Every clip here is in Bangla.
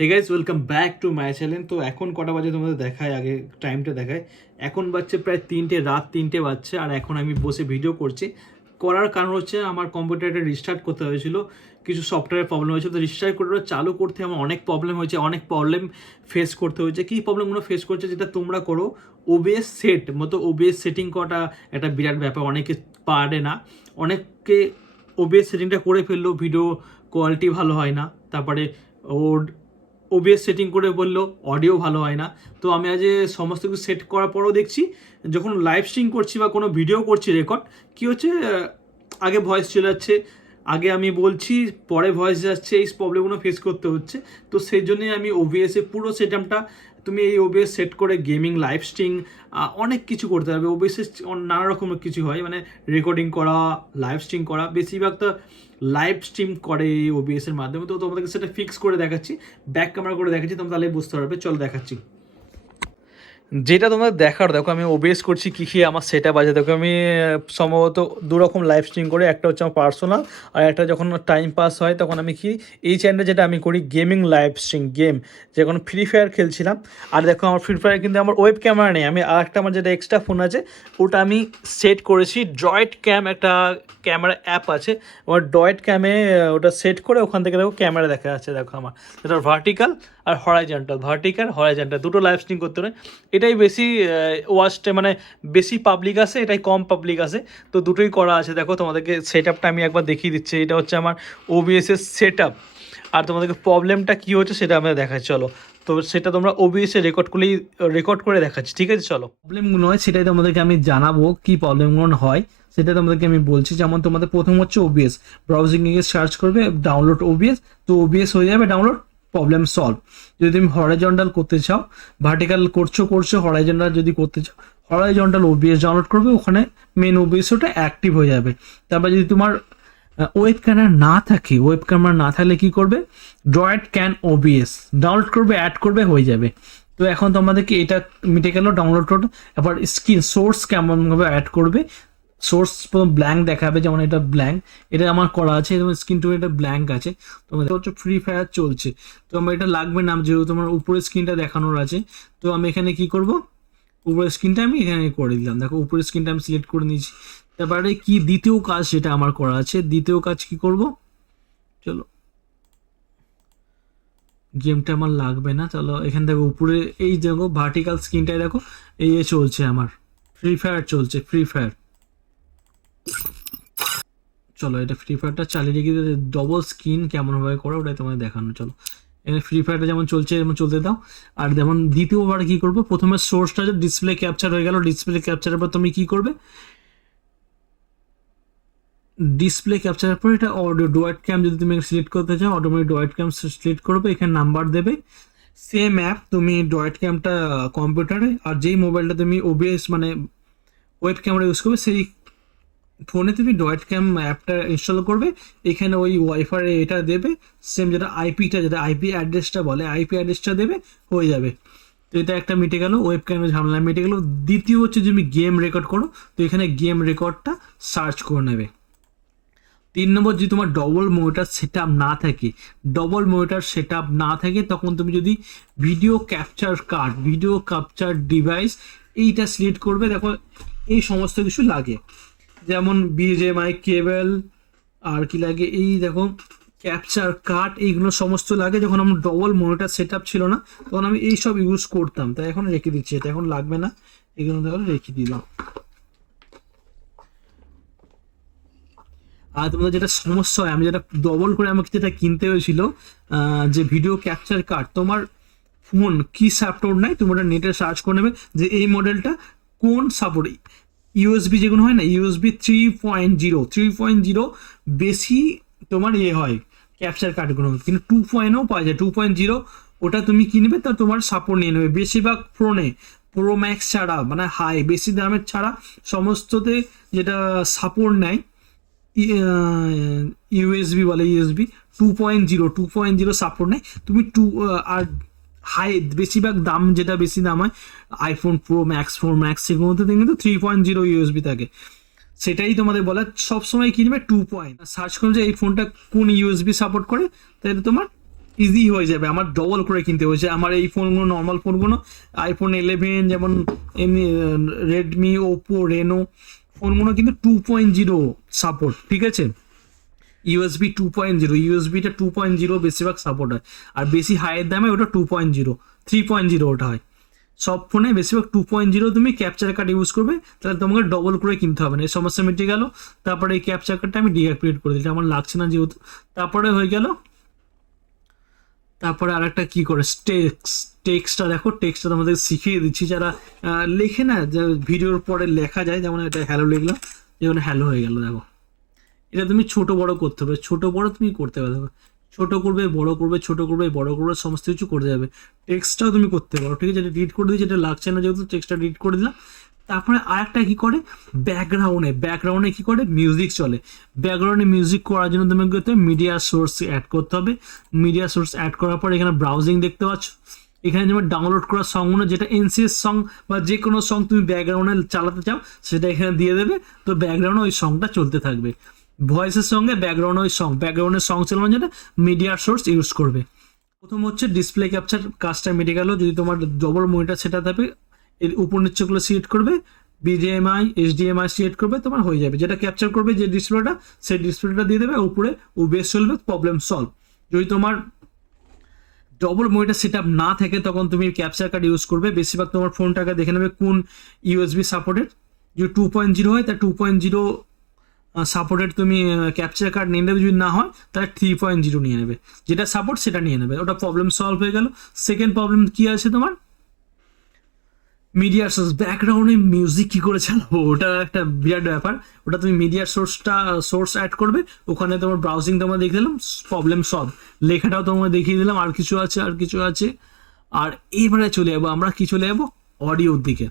Hey guys, welcome back to my channel. তো এখন কটা বাজে তোমাদের দেখায়, আগে টাইমটা দেখায়। এখন বাজছে প্রায় রাত 3টে বাজছে, আর এখন আমি বসে ভিডিও করছি। করার কারণ হচ্ছে আমার কম্পিউটারটা রিস্টার্ট করতে হয়েছিল, কিছু সফটওয়্যার প্রবলেম হয়েছিল। তো রিস্টার্ট করে চালু করতে আমার অনেক প্রবলেম হয়েছে, অনেক প্রবলেম ফেস করতে হয়েছে। কী প্রবলেমগুলো ফেস করছে, যেটা তোমরা করো ওবিএস সেট মতো ওবিএস সেটিং করাটা একটা বিরাট ব্যাপার, অনেকে পারে না। অনেককে ওবিএস সেটিংটা করে ফেললেও ভিডিও কোয়ালিটি ভালো হয় না, তারপরে ওর ওবিএস সেটিং করে বললো অডিও ভালো হয় না। তো আমি আজ সমস্ত কিছু সেট করার পরও দেখছি, যখন লাইভ স্ট্রিম করছি বা কোনো ভিডিও করছি রেকর্ড, কী হচ্ছে, আগে ভয়েস চলে যাচ্ছে, আগে আমি বলছি পরে ভয়েস যাচ্ছে, এই প্রবলেমগুলো ফেস করতে হচ্ছে। তো সেই জন্যই আমি ওবিএসে পুরো সেটআপটা, তুমি এই ওবিএস সেট করে গেমিং লাইভ স্ট্রিম অনেক কিছু করতে পারবে। ওবিএসে নানা রকমের কিছু হয়, মানে রেকর্ডিং করা, লাইভ স্ট্রিম করা, বেশিরভাগ তো লাইভ স্ট্রিম করে এই ওবিএস এর মাধ্যমে। তো তোমাদেরকে সেটা ফিক্স করে দেখাচ্ছি, ব্যাক ক্যামেরা করে দেখাচ্ছি, তোমরা তাহলে বুঝতে পারবে। চলো দেখাচ্ছি। যেটা তোমাদের দেখার, দেখো আমি ওবিএস করছি কী কী আমার সেটআপ আছে। দেখো আমি সম্ভবত দুরকম লাইভ স্ট্রিম করি, একটা হচ্ছে আমার পার্সোনাল, আর একটা যখন টাইম পাস হয় তখন আমি কি এই চ্যানেলে যেটা আমি করি গেমিং লাইভ স্ট্রিম, গেম যখন ফ্রি ফায়ার খেলছিলাম। আর দেখো আমার ফ্রি ফায়ার কিন্তু আমার ওয়েব ক্যামেরা নেই, আমি আর একটা আমার যেটা এক্সট্রা ফোন আছে ওটা আমি সেট করেছি ড্রয়েড ক্যাম, একটা ক্যামেরা অ্যাপ আছে, আমার ড্রয়েড ক্যামে ওটা সেট করে ওখান থেকে দেখো ক্যামেরা দেখা যাচ্ছে। দেখো আমার যেটা ভার্টিক্যাল আর হরাইজন্টাল দুটো লাইভ স্ট্রিম করতে হয়। এটাই বেশি ওয়াচটা, মানে বেশি পাবলিক আসে, এটাই কম পাবলিক আসে। তো দুটোই করা আছে। দেখো তোমাদেরকে সেট আপটা আমি একবার দেখিয়ে দিচ্ছি। এটা হচ্ছে আমার ওবিএসের সেট আপ, আর তোমাদেরকে প্রবলেমটা কী হচ্ছে সেটা আমরা দেখাই। চলো, তো সেটা তোমরা ওবিএসে রেকর্ড করে দেখাচ্ছি, ঠিক আছে? চলো, প্রবলেমগুলো হয় সেটাই তোমাদেরকে আমি জানাবো, কী প্রবলেমগুলো হয় সেটা তোমাদেরকে আমি বলছি। যেমন তোমাদের প্রথম হচ্ছে ওবিএস, ব্রাউজিং গিয়ে সার্চ করবে ডাউনলোড ওবিএস, তো ওবিএস হয়ে যাবে ডাউনলোড, প্রবলেম সলভ। যদি তুমি হরাইজন্টাল করতে চাও, ভার্টিক্যাল করছো, হরাইজন্টাল যদি করতে চাও, হরাইজন্টাল ওবিএস ডাউনলোড করবে, ওখানে মেন ওবিএস ওটা অ্যাক্টিভ হয়ে যাবে। তারপর যদি তোমার ওয়েব ক্যামেরা না থাকলে কি করবে, ড্রয়েড ক্যান ওবিএস ডাউনলোড করবে, অ্যাড করবে, হয়ে যাবে। তো এখন তোমাদেরকে এটা মিটে গেল ডাউনলোড করতে। এবার স্ক্রিন সোর্স কেমনভাবে অ্যাড করবে, সোর্স প্রথম ব্ল্যাঙ্ক দেখাবে, যেমন এটা ব্ল্যাঙ্ক, এটা আমার করা আছে, এবং স্ক্রিন টু এটা ব্ল্যাঙ্ক আছে। তোমাদের হচ্ছে ফ্রি ফায়ার চলছে, তো আমার এটা লাগবে না, যেহেতু তোমার উপরের স্ক্রিনটা দেখানোর আছে। তো আমি এখানে কি করব, উপরের স্ক্রিনটা আমি এখানে করে দিলাম। দেখো উপরের স্ক্রিনটা আমি সিলেক্ট করে নিয়েছি। তারপরে কি দ্বিতীয় কাজ যেটা আমার করা আছে, দ্বিতীয় কাজ কি করব, চলো, গেমটা আমার লাগবে না। চলো এখান থেকে উপরে এই দেখো ভার্টিক্যাল স্ক্রিনটায় দেখো এই চলছে আমার ফ্রি ফায়ার চলছে, ফ্রি ফায়ার। চলো এটা ফ্রি ফায়ারটা চালিয়ে রেখে ডবল স্ক্রিন কেমনভাবে করে ওটাই তোমাদের দেখানো। চলো এখানে ফ্রি ফায়ারটা যেমন চলছে যেমন চলতে দাও। আর যেমন দ্বিতীয়বার কি করবো, প্রথমে সোর্সটা যে ডিসপ্লে ক্যাপচার হয়ে গেল, ডিসপ্লে ক্যাপচারের পর তুমি কি করবে, ডিসপ্লে ক্যাপচারের পর এটা অডিও ডুয়েট ক্যাম যদি তুমি সিলেক্ট করতে চাও, অটোমেটিক ডুয়েট ক্যাম সিলেক্ট করবে, এখানে নাম্বার দেবে। সেম অ্যাপ তুমি ডুয়েট ক্যামটা কম্পিউটারে, আর যেই মোবাইলটা তুমি ওবিএস মানে ওয়েব ক্যামেরা ইউজ করবে, সেই ফোনে তুমি ডয়েট ক্যাম অ্যাপটা ইনস্টল করবে। এখানে ওই ওয়াইফাই এটা দেবে, সেম যেটা আইপিটা, যেটা আইপি অ্যাড্রেসটা বলে, আইপি অ্যাড্রেসটা দেবে, হয়ে যাবে। তো এটা একটা মিটে গেল, ওয়েব ক্যামের ঝামেলা মিটে গেল। দ্বিতীয় হচ্ছে তুমি গেম রেকর্ড করো, তো এখানে গেম রেকর্ডটা সার্চ করে নেবে। 3 নম্বর, যদি তোমার ডবল মনিটর সেট আপ না থাকে, তখন তুমি যদি ভিডিও ক্যাপচার ডিভাইস এইটা সিলেক্ট করবে। দেখো এই সমস্ত কিছু লাগে, যেমন বিজিএমআই কেবল, আর কি লাগে, এই দেখো ক্যাপচার কার্ড, এইগুলো সমস্ত লাগে। যখন আমার ডবল মনিটর সেট আপ ছিল না, তখন আমি এইসব ইউজ করতাম, তাই এখন রেখে দিচ্ছি, এটা এখন লাগবে না, এগুলো তাহলে রেখে দিলাম। আর তোমাদের যেটা সমস্যা হয়, আমি যেটা ডবল করে আমাকে যেটা কিনতে হয়েছিল, যে ভিডিও ক্যাপচার কার্ড, তোমার ফোন কি সাপোর্ট নাই, তুমি ওটা নেটে সার্চ করে নেবে যে এই মডেলটা কোন সাপোর্ট। ইউএসবি যেগুলো হয় না, ইউএসবি 3.0 বেশি তোমার হয় ক্যাপচার কার্ডগুলো, কিন্তু 2.0 পাওয়া যায়, 2.0 ওটা তুমি কিনবে, তা তোমার সাপোর্ট নিয়ে নেবে। বেশিরভাগ ফোনে প্রো ম্যাক্স ছাড়া, মানে হাই বেশি দামের ছাড়া সমস্ততে যেটা সাপোর্ট নেয়, ইউএসবি বলে, ইউএসবি 2.0 সাপোর্ট নেয়। তুমি আর হাই বেশিরভাগ দাম, যেটা বেশি দাম হয় আইফোন প্রো ম্যাক্স সেগুলোতে কিন্তু 3.0 ইউএসবি থাকে। সেটাই তোমাদের বলা, সবসময় কিনবে 2. সার্চ করো যে এই ফোনটা কোন ইউএসবি সাপোর্ট করে, তাহলে তোমার ইজি হয়ে যাবে, আমার ডবল করে কিনতে হয়েছে। আমার এই ফোনগুলো নর্মাল ফোনগুলো আইফোন 11 যেমন এমনি রেডমি, ওপো, রেনো ফোনগুলো কিন্তু 2.0 সাপোর্ট, ঠিক আছে, ইউএসবি 2.0, ইউএসবিটা 2.0 বেশিরভাগ সাপোর্ট হয়, আর বেশি হাইয়ের দামে ওটা 2.0, 3.0 ওটা হয়। সব ফোনে বেশিরভাগ 2.0 তুমি ক্যাপচার কার্ড ইউজ করবে, তাহলে তোমাকে ডবল করে কিনতে হবে না, এই সমস্যা মিটে গেল। তারপরে এই ক্যাপচার কার্ডটা আমি ডিঅ্যাক্টিভেট করে দিলাম, আমার লাগছে না যেহেতু। তারপরে হয়ে গেল, তারপরে আরেকটা কি করে টেক্সটটা দেখো, টেক্সটটা তোমাদের শিখিয়ে দিচ্ছি। যারা লেখে না, যে ভিডিওর পরে লেখা যায়, যেমন এটা হ্যালো লিখলাম, যেমন হ্যালো হয়ে গেল, দেখো এটা তুমি ছোট বড় করতে হবে, ছোট বড় তুমি করতে পারবে, ছোট করবে বড় করবে, ছোট করবে বড় করবে, সমস্ত কিছু করতে যাবে। টেক্সটটাও তুমি করতে পারো, ঠিক আছে, এটা ডিলিট করে দিই, যেটা লাগছে না যেহেতু টেক্সটটা ডিলিট করে দিলাম। তারপরে আরেকটা কি করে, ব্যাকগ্রাউন্ডে কি করে মিউজিক চলে। ব্যাকগ্রাউন্ডে মিউজিক করার জন্য তোমাকে মিডিয়া সোর্স অ্যাড করতে হবে। মিডিয়া সোর্স অ্যাড করার পর এখানে ব্রাউজিং দেখতে পাচ্ছ, এখানে যেমন ডাউনলোড করা সংগুলো, যেটা এনসিএস সং বা যে কোনো সং তুমি ব্যাকগ্রাউন্ডে চালাতে চাও সেটা এখানে দিয়ে দেবে, তো ব্যাকগ্রাউন্ডে ওই সংটা চলতে থাকবে। ভয়েসের সঙ্গে ব্যাকগ্রাউন্ডে ওই ব্যাকগ্রাউন্ডের সং চালানোর জন্য মিডিয়া সোর্স ইউজ করবে। প্রথম হচ্ছে ডিসপ্লে ক্যাপচার, কাজটা মিটে গেল। যদি তোমার ডবল মনিটর সেটা থাকবে, এর উপর নিচেগুলো সিলেক্ট করবে, বিজিএমআই এইচডিএমআই সিলেক্ট করবে, তোমার হয়ে যাবে। যেটা ক্যাপচার করবে যে ডিসপ্লেটা, সেই ডিসপ্লেটা দিয়ে দেবে উপরে, ও বেশ চলবে, প্রবলেম সলভ। যদি তোমার ডবল মনিটর সেট আপ না থাকে তখন তুমি ক্যাপচার কার্ড ইউজ করবে। বেশিরভাগ তোমার ফোনটাকে দেখে নেবে কোন ইউএসবি সাপোর্টেড, যদি 2.0 হয় তা 2.0 সাপোর্টেড তুমি ক্যাপচার কার্ড নিয়ে নেবে, যদি না হয় তাহলে 3.0 নিয়ে নেবে, যেটা সাপোর্ট সেটা নিয়ে নেবে, ওটা প্রবলেম সলভ হয়ে গেল। সেকেন্ড প্রবলেম কি আছে তোমার, মিডিয়া সোর্স, ব্যাকগ্রাউন্ডে মিউজিক কি করে চালাবো, ওটা একটা বিরাট ব্যাপার। ওটা তুমি মিডিয়া সোর্স অ্যাড করবে, ওখানে তোমার ব্রাউজিং তোমার দেখে দিলাম, প্রবলেম সলভ। লেখাটাও তোমার দেখিয়ে দিলাম, আর কিছু আছে। আর এবারে চলে যাবো আমরা, কি চলে যাবো, অডিওর দিকে।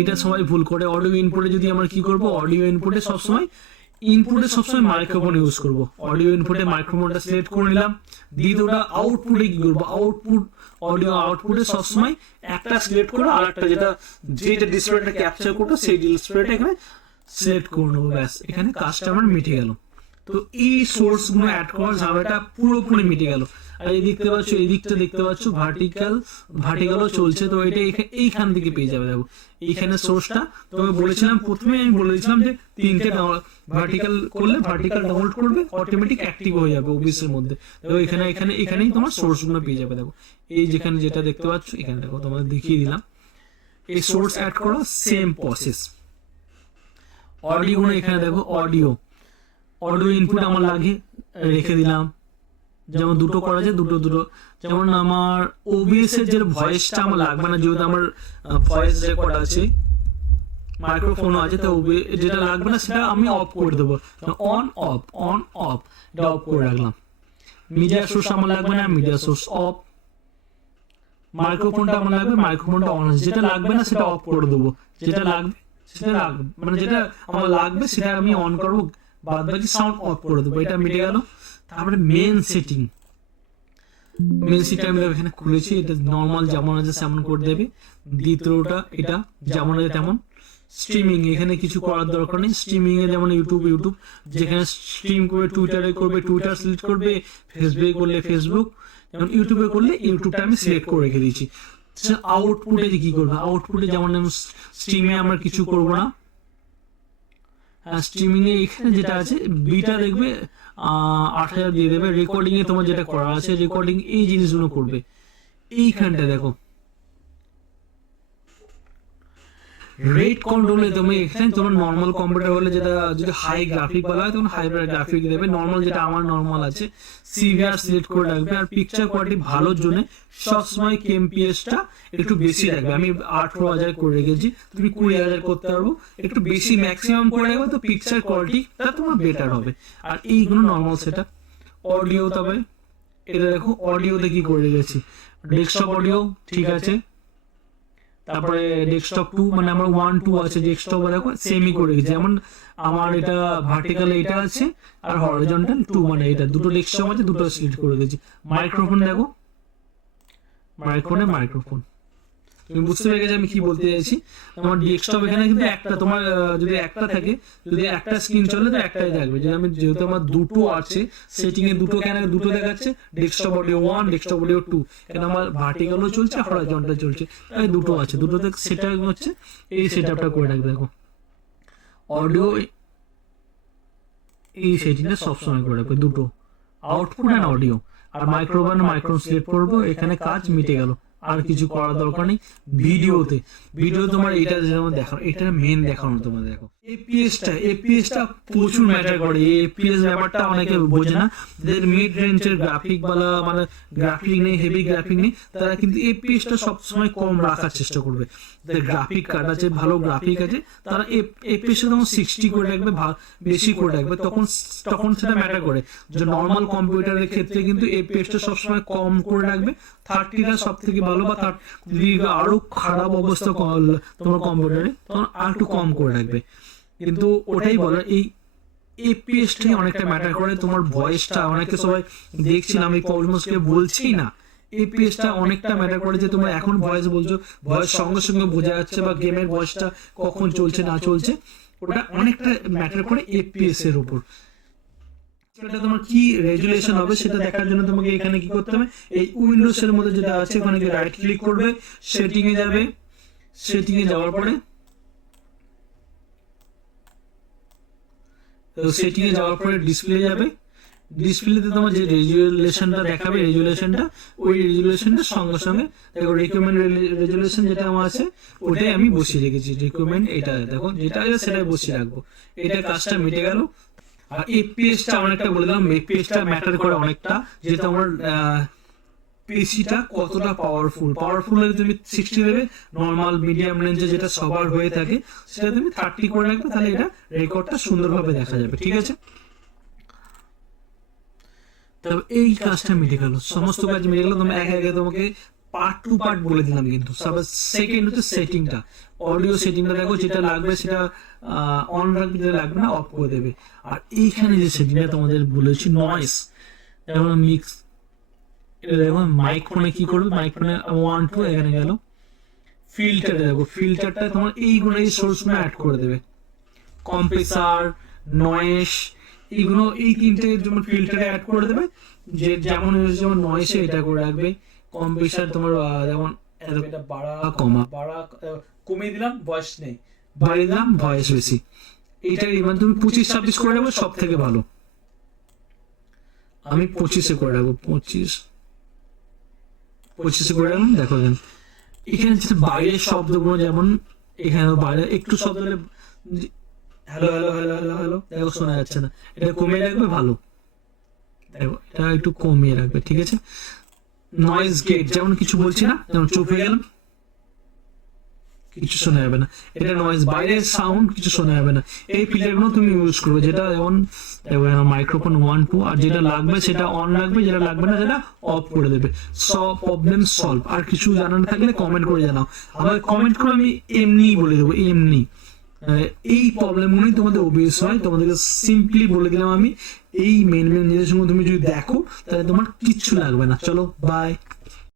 এটা সবাই ভুল করে, অডিও ইনপুটে যদি আমরা কি করবো, অডিও ইনপুটে সবসময় মাইক্রোফোন ইউজ করবো। অডিও ইনপুটে মাইক্রোফোনটা সিলেক্ট করে নিলাম, দ্বিতীয়টা আউটপুটে কি করবো, অডিও আউটপুটে সবসময় একটা সিলেক্ট করো, আর একটা যেটা ডিসপ্লেটা ক্যাপচার করবো সেই ডিসপ্লেটা এখানে সিলেক্ট করে নেবো, ব্যাস, এখানে কাজটা আমার মিটে গেল। তো এই সোর্স গুলো অ্যাড করার ঝামেলাটা পুরোপুরি মিটে গেল। আর এই দেখতে পাচ্ছ, এই দিকটা দেখতে পাচ্ছ ভার্টিক্যালও চলছে, তো এটা এইখান থেকে পেয়ে যাবে। দেখো এইখানে সোর্সটা তোমাকে বলেছিলাম, প্রথমে আমি বলে দিয়েছিলাম যে 3টে ভার্টিক্যাল করলে ভার্টিক্যাল ডাউনলোড করবে, অটোমেটিক অ্যাক্টিভ হয়ে যাবে ওবিসির মধ্যে। দেখো এখানেই তোমার সোর্স গুলো পেয়ে যাবে। দেখো এই যেখানে যেটা দেখতে পাচ্ছ, এখানে দেখো তোমাদের দেখিয়ে দিলাম, এই সোর্স অ্যাড করা সেম প্রসেস। অডিও এখানে দেখো, অডিও ইনপুট আমার লাগে, রেখে দিলাম। যেমন দুটো করা যায়, দুটো যেমন আমার ওবিএস এর যে ভয়েসটা আমার লাগবে না, যেহেতু আমার ভয়েস রেকর্ড আছে, মাইক্রোফোনও আছে, তো যেটা লাগবে না সেটা আমি অফ করে দেবো, অন অফ এটা অফ করে রাখলাম। মিডিয়া সোর্স আমার লাগবে না, মিডিয়া সোর্স অফ। মাইক্রোফোনটা আমার লাগবে, মাইক্রোফোনটা অন আছে, যেটা লাগবে না সেটা অফ করে দেবো, যেটা লাগবে মানে যেটা আমার লাগবে সেটা আমি অন করবো, বাদ বাকি সাউন্ড অফ করে দেবো, এটা মিটে গেল। তারপরে মেন সেটিং আমি এখানে খুলেছি, এটা নর্মাল যেমন আছে তেমন করে দেবে। দ্বিতীয়টা এটা যেমন আছে তেমন। স্ট্রিমিং এখানে কিছু করার দরকার নেই, স্ট্রিমিং এ যেমন ইউটিউব যেখানে স্ট্রিম করবে, টুইটারে করবে টুইটার সিলেক্ট করবে, ফেসবুকে করলে ফেসবুক, যেমন ইউটিউবে করলে ইউটিউবটা আমি সিলেক্ট করে রেখে দিয়েছি। আউটপুটে কি করবে, আউটপুটে যেমন স্ট্রিমে আমরা কিছু করবো না, স্ট্রিমিং এ এখানে যেটা আছে বিটা দেখবে 8000 দিয়ে দেবে। রেকর্ডিং এ তোমার যেটা করা আছে, রেকর্ডিং এই জিনিসগুলো করবে। এইখানটা দেখো রেট কন্ট্রোলে তুমি এখানে তোমার নর্মাল কম্পিউটার হলে যেটা যদি হাই গ্রাফিক বলা হয় তখন হাই গ্রাফিক দেবে, নর্মাল যেটা আমার নর্মাল আছে সিভিআর সিলেক্ট করে রাখবে। আর পিকচার কোয়ালিটি ভালোর জন্য সবসময় কেএমপিএসটা একটু বেশি রাখবে। আমি 18,000 করে রেখেছি, তুমি 20,000 করতে পারবো, একটু বেশি ম্যাক্সিমাম করে রাখবে, তো পিকচার কোয়ালিটিটা তোমার বেটার হবে। আর এইগুলো নর্মাল সেটা। অডিও, তবে এটা দেখো অডিওতে কি করে রেখেছি, ডেস্কটপ অডিও ঠিক আছে। তারপরে ডেস্কটপ 2 মানে আমার 1 2 আছে, ডেস্কটপ দেখো সেমই করে রেখেছি। যেমন আমার এটা ভার্টিক্যাল এটা আছে আর হরিজন্টাল 2, মানে এটা দুটো ডেস্কটপ আছে, দুটো সিলেক্ট করে রেখেছি। মাইক্রোফোন দেখো, মাইক্রোফোন তুমি বুঝতে পেরে গেছো আমি কি বলতে চাইছি। তোমার ডেস্কটপ এখানে কিন্তু একটা, তোমার যদি একটা থাকে, যদি একটা স্ক্রিন চলে তো একটাই থাকবে। যেহেতু আমার দুটো আছে সেটিং এ, দুটো কেন দুটো দেখাচ্ছে, ডেস্কটপ অডিও 1, ডেস্কটপ অডিও 2, কেন আমার ভার্টিক্যালও চলছে হরাইজন্টাল চলছে, তাই দুটো আছে। দুটোতে সেটা হচ্ছে এই সেটআপটা করে রাখবে। দেখো অডিও এই সেটিংটা সবসময় করে রাখবে, দুটো আউটপুট অ্যান্ড অডিও। আর মাইক্রোফোন সিলেক্ট করবো, এখানে কাজ মিটে গেল, আর কিছু করার দরকার নেই। ভিডিও তোমার এটা যেমন দেখানো, এটা মেন দেখানো তোমাদের। দেখো এপিএসটা প্রচুর ম্যাটার করে। এপিএস ব্যাপারটা অনেকে বোঝে না, যাদের মিড রেঞ্জের গ্রাফিক বলা, মানে গ্রাফিক নেই, হেভি গ্রাফিক নেই, তারা কিন্তু এপিএসটা সবসময় কম রাখার চেষ্টা করবে। যাদের গ্রাফিক কার্ড আছে, ভালো গ্রাফিক আছে, তারা এপিএসটা তখন 60 করে রাখবে, বেশি করে রাখবে, তখন সেটা ম্যাটার করে। যে নর্মাল কম্পিউটারের ক্ষেত্রে কিন্তু এপিএসটা সবসময় কম করে রাখবে। 30টা সব থেকে ভালো, বা যদি আরো খারাপ অবস্থা তোমার কম্পিউটারে, তখন আর একটু কম করে রাখবে। কিন্তু ওটাই বলে, এই এপিএসটাই অনেকটা ম্যাটার করে। তোমার ভয়েসটা, অনেকে সবাই দেখছিলাম এই প্রবলেমসকে বলছি না, এপিএসটা অনেকটা ম্যাটার করে। যে তোমরা এখন ভয়েস বলছো, ভয়েস সঙ্গে সঙ্গে বোঝা যাচ্ছে, বা গেমের ভয়েসটা কখন চলছে না চলছে, ওটা অনেকটা ম্যাটার করে এপিএস এর উপর। সেটা তোমার কি রেজুলেশন হবে সেটা দেখার জন্য তোমাকে এখানে কি করতে হবে, এই উইন্ডোজ এর মধ্যে যেটা আছে ওখানে গিয়ে রাইট ক্লিক করবে, সেটিং এ যাবে, সেটিং এ যাওয়ার পরে ডিসপ্লে যাবে। ডিসপ্লেতে তোমার যে রেজুলেশনটা দেখাবে, ওই রেজুলেশনটা সঙ্গে সঙ্গে দেখো রিকমেন্ড রেজুলেশন যেটা আমার আছে ওটাই আমি বসিয়ে রেখেছি। রিকমেন্ড এটা দেখো যেটা আছে সেটাই বসিয়ে রাখবো। এটা কাজটা মিটে গেল। আর এপিএসটা অনেকটা বলে দিলাম, এপিএসটা ম্যাটার করে অনেকটা, যেটা আমার পিসিটা কতটা পাওয়ারফুল হলে তুমি 60 দেবে, নর্মাল মিডিয়াম রেঞ্জে যেটা সবার হয়ে থাকে সেটা তুমি 30 করে রাখবে, তাহলে এটা রেকর্ডটা সুন্দরভাবে দেখা যাবে। ঠিক আছে, তবে এই কাজটা মিটে গেল, সমস্ত কাজ মিটে গেল। তুমি একে তোমাকে পার্ট টু পার্ট বলে দিলাম। কিন্তু সেকেন্ড হচ্ছে সেটিংটা, অডিও সেটিংটা দেখো, যেটা লাগবে সেটা অন রাখবে, যেটা লাগবে না অফ করে দেবে। আর এইখানে যে সেটিংটা তোমাদের বলেছি, নয়েজ, যেমন মিক্স, এটা দেখো মাইক ফোনে কি করবে, মাইক ফোনে 1 2 এখানে গেল। ফিল্টার দেখো, ফিল্টারটা তোমার এইগুলো এই সোর্সগুলো অ্যাড করে দেবে, কম্প্রেসার, নয়েজ, এইগুলো এই তিনটে যেমন ফিল্টারে অ্যাড করে দেবে। যে যেমন নয়েজে এটা করে রাখবে, কম্প্রেসার তোমার যেমন এটা কমিয়ে দিলাম, ভয়েস নেই, বাড়িয়ে দিলাম, ভয়েস বেশি। এইটা মানে তুমি 25-26 করে রাখবে, সব থেকে ভালো। আমি 25-এ করে রাখবো, 25-এ করে রাখলাম। দেখো এখানে বাইরের শব্দগুলো, যেমন এখানে বাইরে একটু শব্দ হলে hello hello hello hello hello দেখো শোনা যাচ্ছে না, এটা কমিয়ে রাখবে ভালো। দেখো এটা একটু কমিয়ে রাখবে, ঠিক আছে। নয়েজ গেট, যেমন কিছু বলছি না, যেমন চুপ হয়ে গেলাম, কিছু শোনা যাবে না। এটা নয়েজ, বাইরের সাউন্ড কিছু শোনা যাবে না। এই ফিল্টারগুলো তুমি ইউজ করবে, যেটা যেমন মাইক্রোফোন 1 2, আর যেটা লাগবে সেটা অন রাখবে, যেটা লাগবে না সেটা অফ করে দেবে। সব প্রবলেম সলভ। আর কিছু জানার থাকলে কমেন্ট করে জানাও, আমার কমেন্ট করে আমি এমনি বলে দেবো, এমনি। এই প্রবলেমগুলোই তোমাদের ওবিএস হয়, তোমাদেরকে সিম্পলি বলে দিলাম আমি। এই মেন জিনিসগুলো তুমি যদি দেখো তাহলে তোমার কিচ্ছু লাগবে না। চলো বাই।